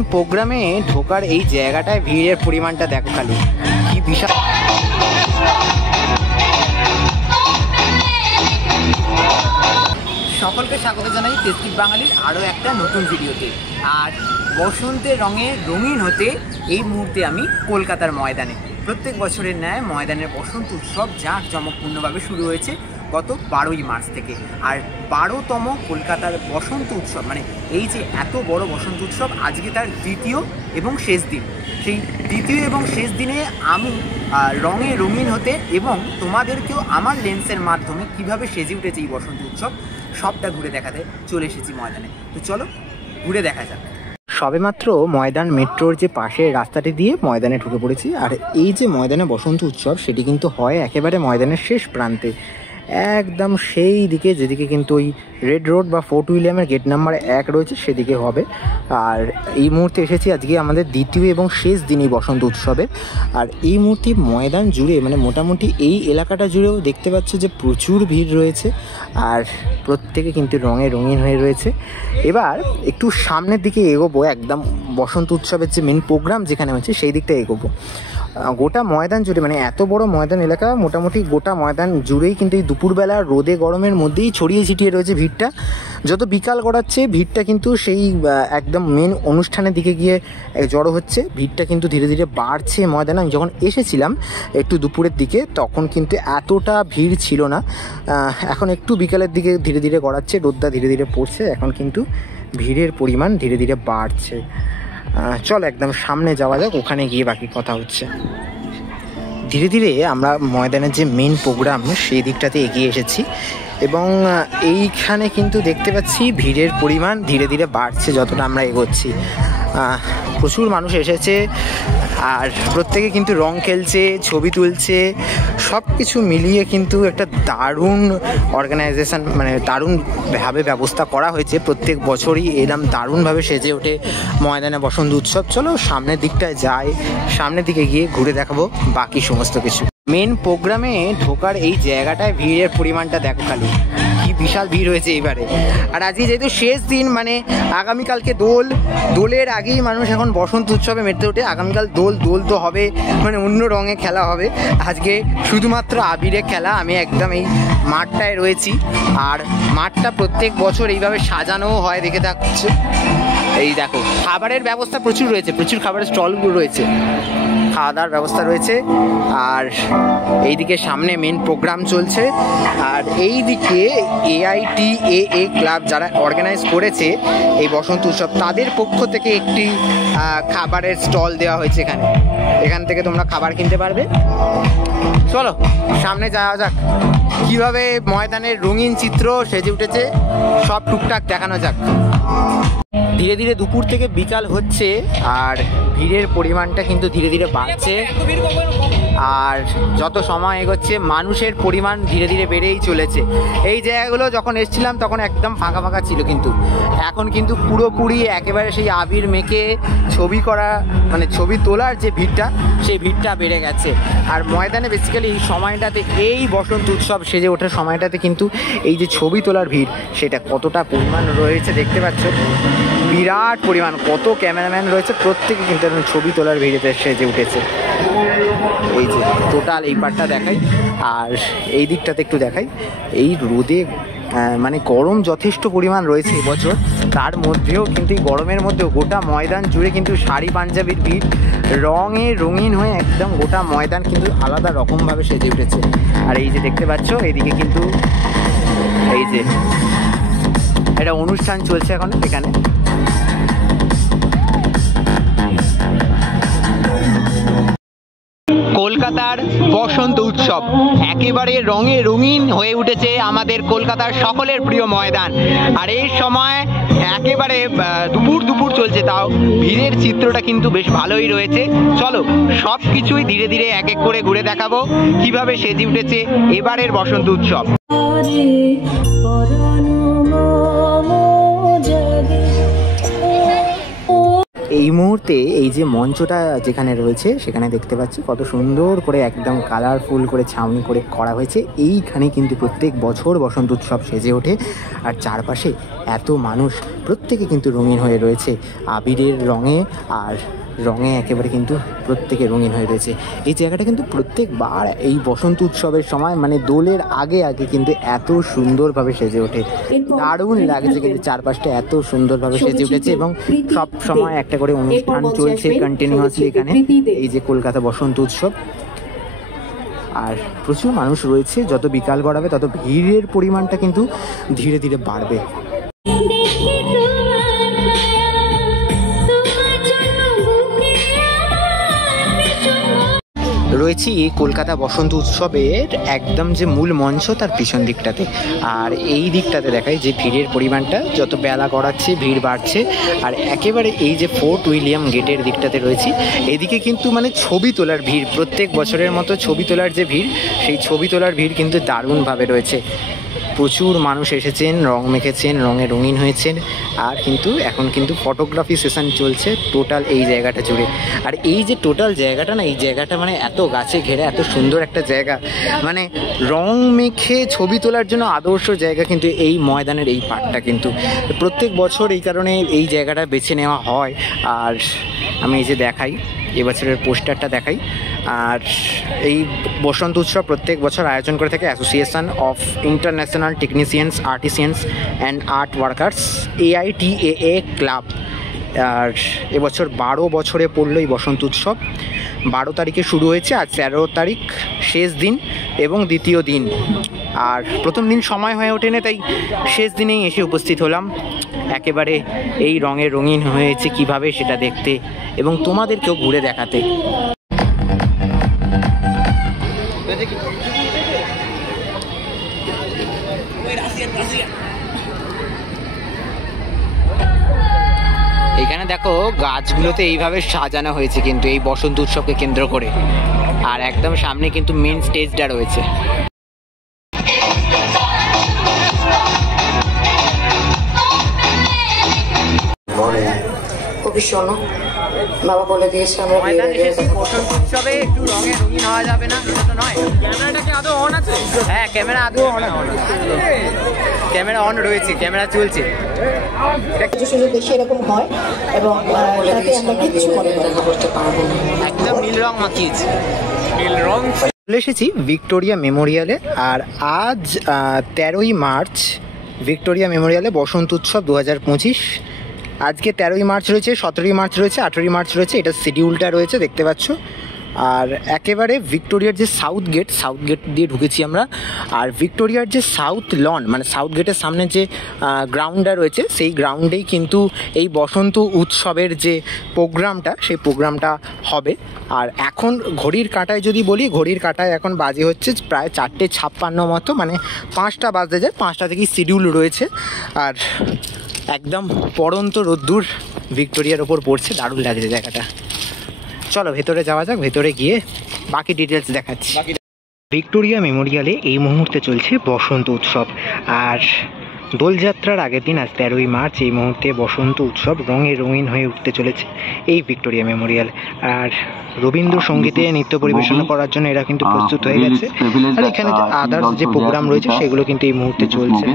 Main প্রোগ্রামে ঢোকার এই জায়গাটায় ভিড়ের পরিমাণটা দেখো খালি কি বিশাল। সকলকে স্বাগত জানাই টেস্টিক বাঙালির আরও একটা নতুন ভিডিওতে। আর বসন্তের রঙে রঙিন হতে এই মুহূর্তে আমি কলকাতার ময়দানে। প্রত্যেক বছরের ন্যায় ময়দানের বসন্ত উৎসব জাঁকজমকপূর্ণভাবে শুরু হয়েছে গত 12ই মার্চ থেকে। আর 12তম কলকাতার বসন্ত উৎসব, মানে এই যে এত বড় বসন্ত উৎসব, আজকে তার দ্বিতীয় এবং শেষ দিন। সেই দ্বিতীয় এবং শেষ দিনে আমি রঙে রঙিন হতে এবং তোমাদেরকেও আমার লেন্সের মাধ্যমে কিভাবে সেজে উঠেছে এই বসন্ত উৎসব সবটা ঘুরে দেখাতে চলে এসেছি ময়দানে। তো চলো ঘুরে দেখা যাক। সবেমাত্র ময়দান মেট্রোর যে পাশের রাস্তাটি দিয়ে ময়দানে ঢুকে পড়েছি। আর এই যে ময়দানে বসন্ত উৎসব সেটি কিন্তু হয় একেবারে ময়দানের শেষ প্রান্তে, একদম সেই দিকে যেদিকে কিন্তু ওই রেড রোড বা ফোর্ট উইলিয়ামের গেট নাম্বার 1 রয়েছে সেদিকে হবে। আর এই মুহূর্তে এসেছি আজকে আমাদের দ্বিতীয় এবং শেষ দিন এই বসন্ত উৎসবের। আর এই মুহূর্তে ময়দান জুড়ে, মানে মোটামুটি এই এলাকাটা জুড়েও দেখতে পাচ্ছ যে প্রচুর ভিড় রয়েছে আর প্রত্যেকে কিন্তু রঙে রঙিন হয়ে রয়েছে। এবার একটু সামনের দিকে এগোবো, একদম বসন্ত উৎসবের যে মেন প্রোগ্রাম যেখানে হচ্ছে সেই দিকটা এগোবো। গোটা ময়দান জুড়ে, মানে এত বড় ময়দান এলাকা, মোটামুটি গোটা ময়দান জুড়েই কিন্তু এই দুপুরবেলা রোদে গরমের মধ্যেই ছড়িয়ে ছিটিয়ে রয়েছে ভিড়টা। যত বিকাল গড়াচ্ছে ভিড়টা কিন্তু সেই একদম মেন অনুষ্ঠানের দিকে গিয়ে জড়ো হচ্ছে। ভিড়টা কিন্তু ধীরে ধীরে বাড়ছে ময়দানে। আমি যখন এসেছিলাম একটু দুপুরের দিকে তখন কিন্তু এতটা ভিড় ছিল না। এখন একটু বিকালের দিকে ধীরে ধীরে গড়াচ্ছে, রোদটা ধীরে ধীরে পড়ছে, এখন কিন্তু ভিড়ের পরিমাণ ধীরে ধীরে বাড়ছে। চল একদম সামনে যাওয়া যাক, ওখানে গিয়ে বাকি কথা হচ্ছে। ধীরে ধীরে আমরা ময়দানের যে মেন প্রোগ্রাম সেই দিকটাতে এগিয়ে এসেছি এবং এইখানে কিন্তু দেখতে পাচ্ছি ভিড়ের পরিমাণ ধীরে ধীরে বাড়ছে যতটা আমরা এগোচ্ছি। প্রচুর মানুষ এসেছে আর প্রত্যেকে কিন্তু রং খেলছে, ছবি তুলছে, সব কিছু মিলিয়ে কিন্তু একটা দারুণ অর্গানাইজেশন, মানে দারুণভাবে ব্যবস্থা করা হয়েছে। প্রত্যেক বছরই এরকম দারুণভাবে সেজে ওঠে ময়দানে বসন্ত উৎসব। চলো সামনের দিকটায় যাই, সামনের দিকে গিয়ে ঘুরে দেখাবো বাকি সমস্ত কিছু। মেন প্রোগ্রামে ঢোকার এই জায়গাটায় ভিড়ের পরিমাণটা দেখো খালি কি বিশাল ভিড় হয়েছে এবারে। আর আজকে যেহেতু শেষ দিন, মানে আগামীকালকে দোলের আগেই মানুষ এখন বসন্ত উৎসবে মেতে ওঠে। আগামীকাল দোল তো হবে, মানে অন্য রঙে খেলা হবে। আজকে শুধুমাত্র আবিরে খেলা। আমি একদম এই মাঠটায় রয়েছি আর মাঠটা প্রত্যেক বছর এইভাবে সাজানোও হয়, দেখে থাকছে। এই দেখো খাবারের ব্যবস্থা প্রচুর রয়েছে, প্রচুর খাবারের স্টলগুলো রয়েছে, খাওয়া দাওয়ার ব্যবস্থা রয়েছে। আর এইদিকে সামনে মেন প্রোগ্রাম চলছে। আর এই দিকে AITAA ক্লাব যারা অর্গানাইজ করেছে এই বসন্ত উৎসব, তাদের পক্ষ থেকে একটি খাবারের স্টল দেওয়া হয়েছে এখান থেকে তোমরা খাবার কিনতে পারবে। চলো সামনে যাওয়া যাক, কিভাবে ময়দানের রঙিন চিত্র সেজে উঠেছে সব টুকটাক দেখানো যাক। ধীরে ধীরে দুপুর থেকে বিকাল হচ্ছে আর ভিড়ের পরিমাণটা কিন্তু ধীরে ধীরে বাড়ছে। আর যত সময় এগোচ্ছে মানুষের পরিমাণ ধীরে ধীরে বেড়েই চলেছে। এই জায়গাগুলো যখন এসেছিলাম তখন একদম ফাঁকা ফাঁকা ছিল, কিন্তু এখন কিন্তু পুরোপুরি একেবারে সেই আবির মেখে ছবি করা, মানে ছবি তোলার যে ভিড়টা, সেই ভিড়টা বেড়ে গেছে। আর ময়দানে বেসিক্যালি এই সময়টাতে, এই বসন্ত উৎসব সেজে ওঠার সময়টাতে কিন্তু এই যে ছবি তোলার ভিড়, সেটা কতটা পরিমাণ রয়েছে দেখতে পাচ্ছ। বিরাট পরিমাণ, কত ক্যামেরাম্যান রয়েছে, প্রত্যেকে কিন্তু ছবি তোলার ভিড়েতে সেজে উঠেছে। এই যে টোটাল এই পার্টটা দেখাই আর এই দিকটাতে একটু দেখাই। এই রোদে মানে গরম যথেষ্ট পরিমাণ রয়েছে এবছর, তার মধ্যেও কিন্তু এই গরমের মধ্যেও গোটা ময়দান জুড়ে কিন্তু শাড়ি পাঞ্জাবির ভিড়, রঙে রঙিন হয়ে একদম গোটা ময়দান কিন্তু আলাদা রকমভাবে সেজে উঠেছে। আর এই যে দেখতে পাচ্ছ এদিকে কিন্তু এই যে একটা অনুষ্ঠান চলছে এখন এখানে। কলকাতার বসন্ত উৎসব একেবারে রঙে রঙিন হয়ে উঠেছে আমাদের কলকাতার সকলের প্রিয় ময়দান। আর এই সময় একেবারে দুপুর চলছে, তাও ভিড়ের চিত্রটা কিন্তু বেশ ভালোই রয়েছে। চলো সব কিছুই ধীরে ধীরে এক এক করে ঘুরে দেখাবো কিভাবে সেজে উঠেছে এবারের বসন্ত উৎসব। এই মুহূর্তে এই যে মঞ্চটা যেখানে রয়েছে সেখানে দেখতে পাচ্ছি কত সুন্দর করে একদম কালারফুল করে ছাউনি করে করা হয়েছে। এইখানে কিন্তু প্রত্যেক বছর বসন্ত উৎসব সেজে ওঠে, আর চারপাশে এত মানুষ প্রত্যেকে কিন্তু রঙিন হয়ে রয়েছে আবিরের রঙে, আর রঙে একেবারে কিন্তু প্রত্যেকে রঙিন হয়ে রয়েছে। এই জায়গাটা কিন্তু প্রত্যেকবার এই বসন্ত উৎসবের সময় মানে দোলের আগে আগে কিন্তু এত সুন্দরভাবে সেজে ওঠে, দারুণ লাগছে কিন্তু চারপাশটা এত সুন্দরভাবে সেজে উঠেছে এবং সব সময় একটা করে অনুষ্ঠান চলছে কন্টিনিউয়াসলি এখানে এই যে কলকাতা বসন্ত উৎসব। আর প্রচুর মানুষ রয়েছে, যত বিকাল গড়াবে তত ভিড়ের পরিমাণটা কিন্তু ধীরে ধীরে বাড়বে। রয়েছি কলকাতা বসন্ত উৎসবের একদম যে মূল মঞ্চ তার পিছন দিকটাতে, আর এই দিকটাতে দেখায় যে ভিড়ের পরিমাণটা যত বেলা গড়াচ্ছে ভিড় বাড়ছে। আর একেবারে এই যে ফোর্ট উইলিয়াম গেটের দিকটাতে রয়েছি, এদিকে কিন্তু মানে ছবি তোলার ভিড়, প্রত্যেক বছরের মতো ছবি তোলার যে ভিড়, সেই ছবি তোলার ভিড় কিন্তু দারুণভাবে রয়েছে। প্রচুর মানুষ এসেছেন, রং মেখেছেন, রঙে রঙিন হয়েছেন, আর কিন্তু এখন কিন্তু ফটোগ্রাফি সেশন চলছে টোটাল এই জায়গাটা জুড়ে। আর এই যে টোটাল জায়গাটা না, এই জায়গাটা মানে এত গাছে ঘেরা, এত সুন্দর একটা জায়গা, মানে রং মেখে ছবি তোলার জন্য আদর্শ জায়গা কিন্তু এই ময়দানের এই পার্টটা। কিন্তু প্রত্যেক বছর এই কারণে এই জায়গাটা বেছে নেওয়া হয়। আর আমি এই যে দেখাই এবছরের পোস্টারটা দেখাই, আর এই বসন্ত উৎসব প্রত্যেক বছর আয়োজন করে থাকে association of international technicians artisans and art workers AITAA club. আর এবছর 12 বছরে পড়লো এই বসন্ত উৎসব। 12 তারিখে শুরু হয়েছে, আর 13 তারিখ শেষ দিন এবং দ্বিতীয় দিন। আর প্রথম দিন সময় হয়ে ওঠেনি, তাই শেষ দিনেই এসে উপস্থিত হলাম একেবারে এই রঙে রঙিন হয়েছে কিভাবে সেটা দেখতে এবং তোমাদেরকেও ঘুরে দেখাতে। এখানে দেখো গাছগুলোতে এইভাবে সাজানো হয়েছে কিন্তু এই বসন্ত উৎসবকে কেন্দ্র করে, আর একদম সামনে কিন্তু মেন স্টেজটা রয়েছে। খুবই শোনো, বাবা বলে দিয়েছে আমরা বসন্ত উৎসবে একটু রঙে রঙিন হওয়া যাবে না, এটা তো নয়। ক্যামেরাটা কি আদৌ অন আছে? হ্যাঁ, ক্যামেরা আদৌ অন আছে, ক্যামেরা অন রয়েছে, ক্যামেরা চলছে। শুধু বেশি এরকম হয় এবং তাতে আমরা কিছু মনে করতে পারবো না, একদম নীল রং মাখিয়েছি, নীল রং। চলে এসেছি ভিক্টোরিয়া মেমোরিয়ালে, আর আজ 13ই মার্চ ভিক্টোরিয়া মেমোরিয়ালে বসন্ত উৎসব 2025। আজকে 13ই মার্চ রয়েছে, 17ই মার্চ রয়েছে, 18ই মার্চ রয়েছে, এটা শিডিউলটা রয়েছে দেখতে পাচ্ছ। আর একেবারে ভিক্টোরিয়ার যে সাউথ গেট দিয়ে ঢুকেছি আমরা, আর ভিক্টোরিয়ার যে সাউথ লন মানে সাউথ গেটের সামনে যে গ্রাউন্ডটা রয়েছে সেই গ্রাউন্ডেই কিন্তু এই বসন্ত উৎসবের যে প্রোগ্রামটা সেই প্রোগ্রামটা হবে। আর এখন ঘড়ির কাঁটায় যদি বলি, ঘড়ির কাঁটায় এখন বাজে হচ্ছে প্রায় 4:56 মতো, মানে 5টা বাজতে যায়, 5টা থেকেই শিডিউল রয়েছে। আর একদম পড়ন্ত রোদ্দুর ভিক্টোরিয়ার ওপর পড়ছে, দারুণ লাগছে জায়গাটা। চলো ভেতরে যাওয়া যাক, ভেতরে গিয়ে বাকি ডিটেলস দেখাচ্ছি। ভিক্টোরিয়া মেমোরিয়ালে এই মুহূর্তে চলছে বসন্ত উৎসব, আর দোলযাত্রার আগের দিন আজ 13ই মার্চ এই মুহূর্তে বসন্ত উৎসব রঙে রঙিন হয়ে উঠতে চলেছে এই ভিক্টোরিয়া মেমোরিয়াল। আর রবীন্দ্রসঙ্গীতে নৃত্য পরিবেশন করার জন্য এরা কিন্তু প্রস্তুত হয়ে গেছে, আর এখানে যে আদার্স যে প্রোগ্রাম রয়েছে সেগুলো কিন্তু এই মুহূর্তে চলছে।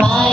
Bye.